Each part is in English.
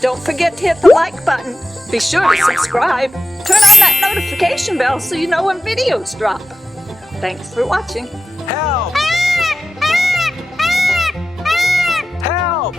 Don't forget to hit the like button. Be sure to subscribe. Turn on that notification bell so you know when videos drop. Thanks for watching. Help! Help!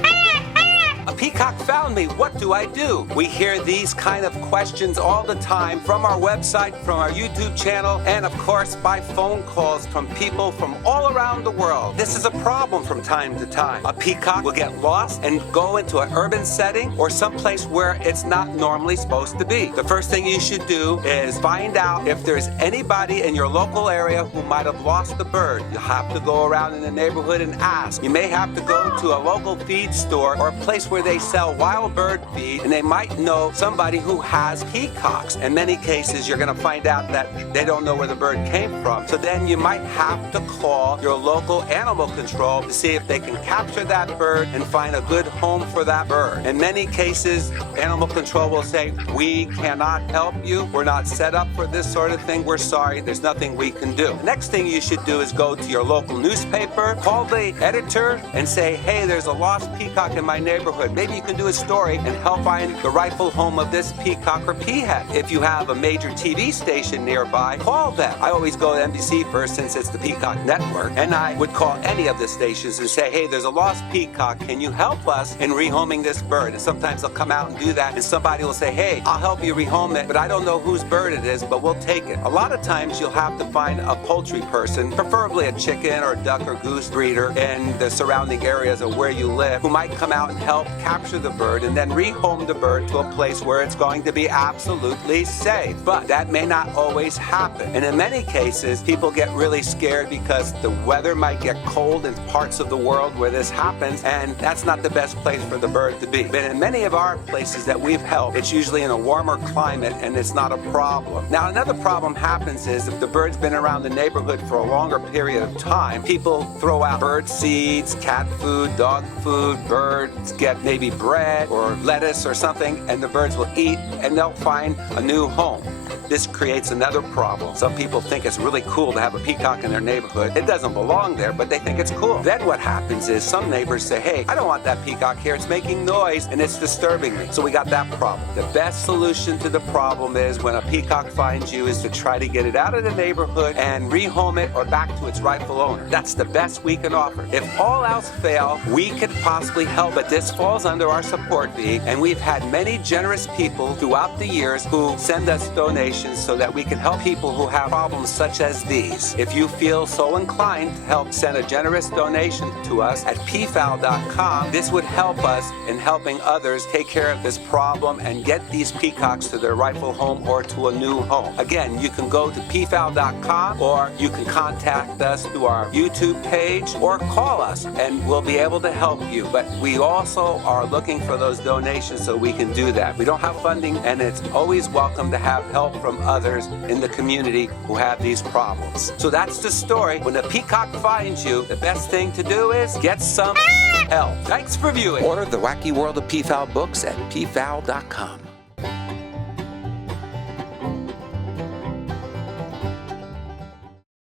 A peacock found me. What do I do? We hear these kind of questions all the time from our website, from our YouTube channel, and of course by phone calls from people from all around the world. This is a problem from time to time. A peacock will get lost and go into an urban setting or someplace where it's not normally supposed to be. The first thing you should do is find out if there's anybody in your local area who might have lost the bird. You'll have to go around in the neighborhood and ask. You may have to go to a local feed store or a place where they sell wild bird feed, and they might know somebody who has peacocks. In many cases, you're going to find out that they don't know where the bird came from. So then you might have to call your local animal control to see if they can capture that bird and find a good home for that bird. In many cases, animal control will say, we cannot help you. We're not set up for this sort of thing. We're sorry. There's nothing we can do. The next thing you should do is go to your local newspaper, call the editor and say, hey, there's a lost peacock in my neighborhood. Maybe you can do a story and help find the rightful home of this peacock or peahen. If you have a major TV station nearby, call them. I always go to NBC first since it's the Peacock network, and I would call any of the stations and say, hey, there's a lost peacock. Can you help us in rehoming this bird? And sometimes they'll come out and do that, and somebody will say, hey, I'll help you rehome it, but I don't know whose bird it is, but we'll take it. A lot of times you'll have to find a poultry person, preferably a chicken or duck or goose breeder in the surrounding areas of where you live, who might come out and help capture the bird and then rehome the bird to a place where it's going to be absolutely safe. But that may not always happen. And in many cases, people get really scared because the weather might get cold in parts of the world where this happens, and that's not the best place for the bird to be. But in many of our places that we've helped, it's usually in a warmer climate and it's not a problem. Now, another problem happens is if the bird's been around the neighborhood for a longer period of time, people throw out bird seeds, cat food, dog food, birds get maybe bread or lettuce or something, and the birds will eat and they'll find a new home. This creates another problem. Some people think it's really cool to have a peacock in their neighborhood. It doesn't belong there, but they think it's cool. Then what happens is some neighbors say, hey, I don't want that peacock here. It's making noise and it's disturbing me. So we got that problem. The best solution to the problem is when a peacock finds you is to try to get it out of the neighborhood and rehome it or back to its rightful owner. That's the best we can offer. If all else fail, we could possibly help, but this falls under our support fee, and we've had many generous people throughout the years who send us donations so that we can help people who have problems such as these. If you feel so inclined to help send a generous donation to us at peafowl.com, this would help us in helping others take care of this problem and get these peacocks to their rightful home or to a new home. Again, you can go to peafowl.com or you can contact us through our YouTube page or call us and we'll be able to help you. But we also are looking for those donations so we can do that. We don't have funding, and it's always welcome to have help from others in the community who have these problems. So that's the story. When a peacock finds you, the best thing to do is get some help. Thanks for viewing. Order the Wacky World of Peafowl books at peafowl.com.